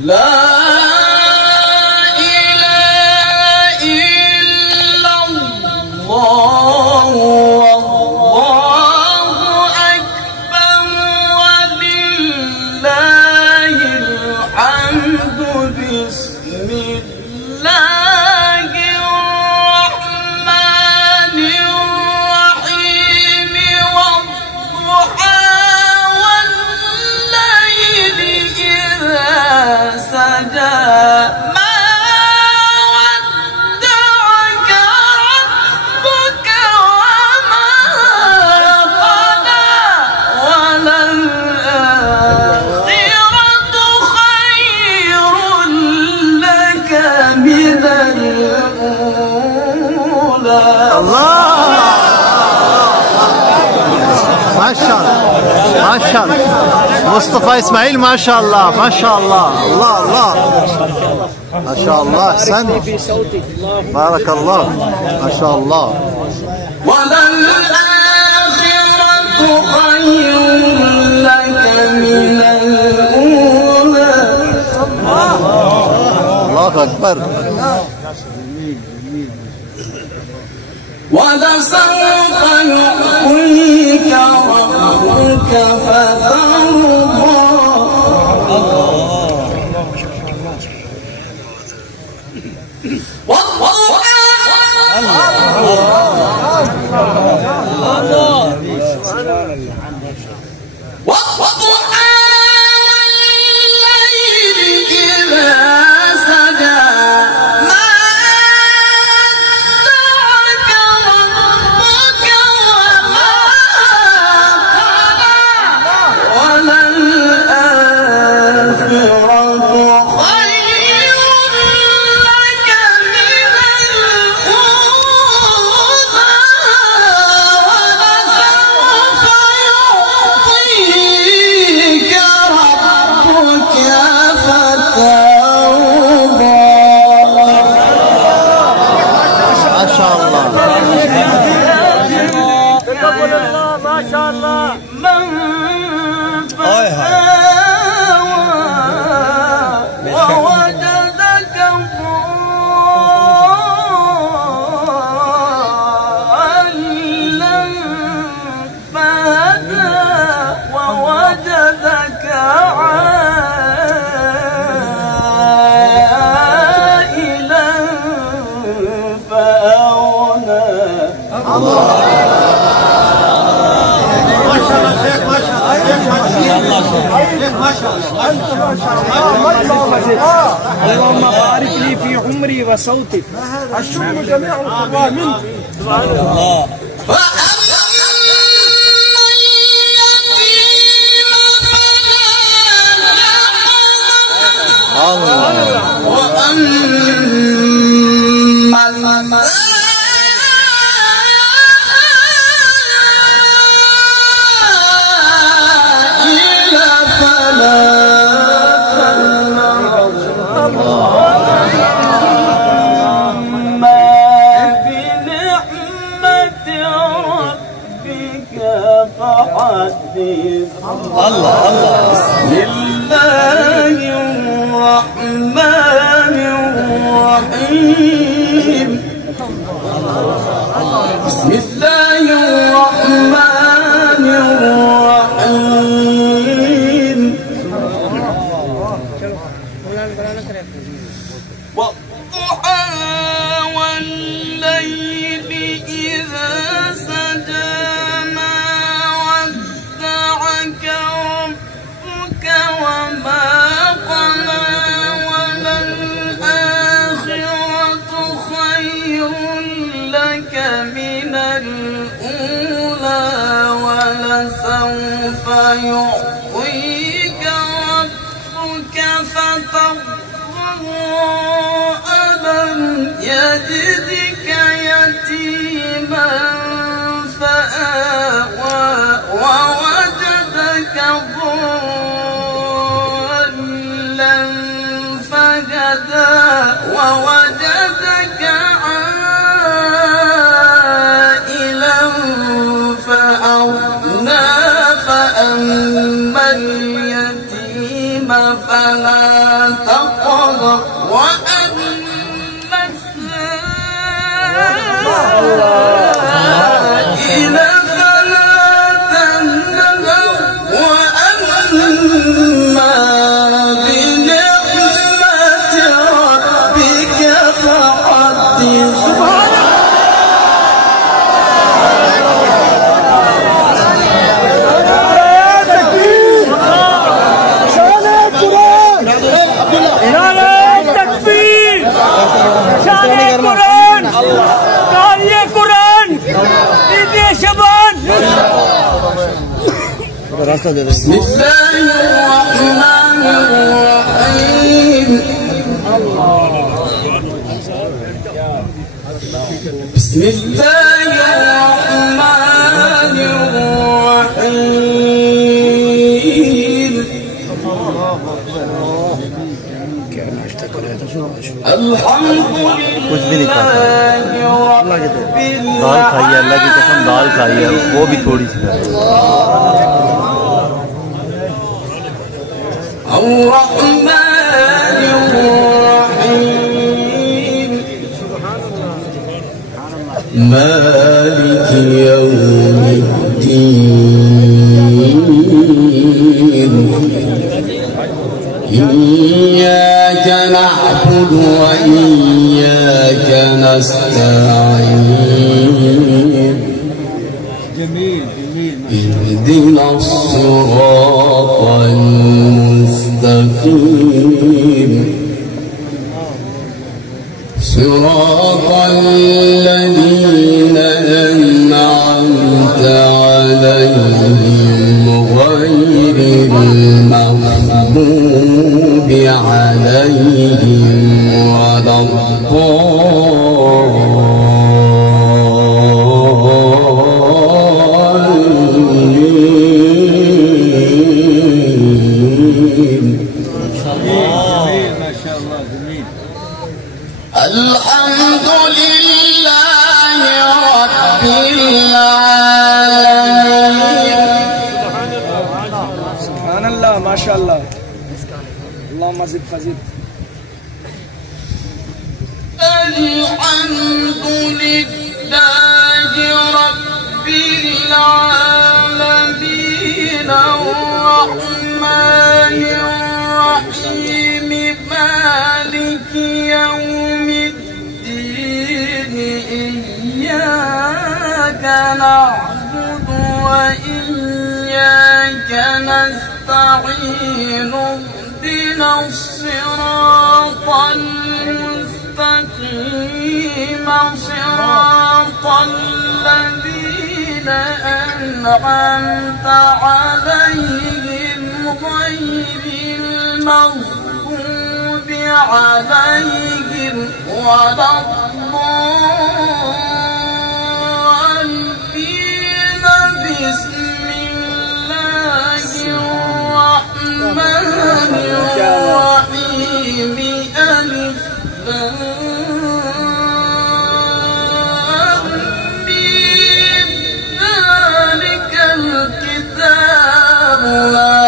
لا إله إلا الله والله أكبر ولله الحمد بسم الله الرحمن الرحيم والضحى والليل إذا سجى ما ودعك ربك وما قلى وللآخرة خير لك من الأولى. الله ما شاء الله ما شاء الله مصطفى إسماعيل ما شاء الله ما شاء الله. الله الله ما شاء الله أحسن بارك الله ما شاء الله. وللآخرة خير لك من الأولى. الله أكبر. ولسوف يعطيك ربك فترضى. والضحى والليل إذا سجى ما ودعك ربك وما قلى وللآخرة خير لك من الأولى. ولسوف يعطيك ربك فترضى. ما شاء الله ما شاء الله. من فآوى ووجدك ضالا فهدى ووجدك عائلا فأغنى. اللهم بارك لي في عمري وصوتي. الشكر جميع القضاء منك. سبحان الله. وأما فحدث. الله الله. بسم الله الرحمن الرحيم. بسم الله الرحمن الرحيم. والضحى والليل إذا سجى وما قلى وللآخرة خير لك من الأولى. ولسوف يعطيك ربك فترضى. ألم يجدك يتيما فآوى ووجدك ووجدك عائلا فأغنى. فأما اليتيم الصلاة قضى وأن السائل فلا تنهر وأما بنعمة ربك فحدث. بسم الله الرحمن الرحيم. بسم الله الرحمن الرحيم. الحمد لله दाल खाई है, अल्लाह की कसम दाल खाई है, वो भी थोड़ी सी है। الرحمن الرحيم مالك يوم الدين إياك نعبد وإياك نستعين اهدنا الصراط المستقيم صراط الذين أنعمت عليهم غير المغضوب عليهم ولا الحمد لله رب العالمين. سبحان الله ما شاء الله. اللهم زد فزد. الحمد لله رب العالمين الرحمن الرحيم مالك يوم الدين إياك نعبد وإياك نستعين اهدنا الصراط المستقيم صراط الذين أنعمت عليهم غير المغضوب عليهم ولا الضالين. بسم الله الرحمن الرحيم ألف ذلك الكتاب لا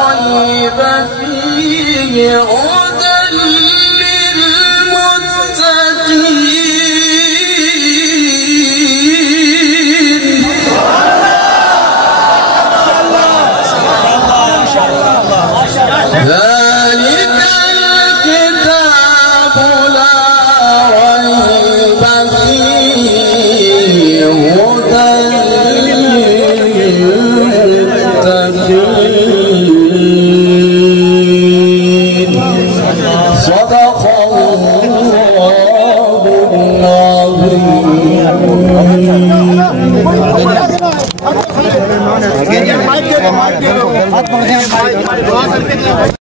ريب فيه هدى للمتقين. ذلك الكتاب لا ريب فيه هدى للمتقين. صدق الله العظيم.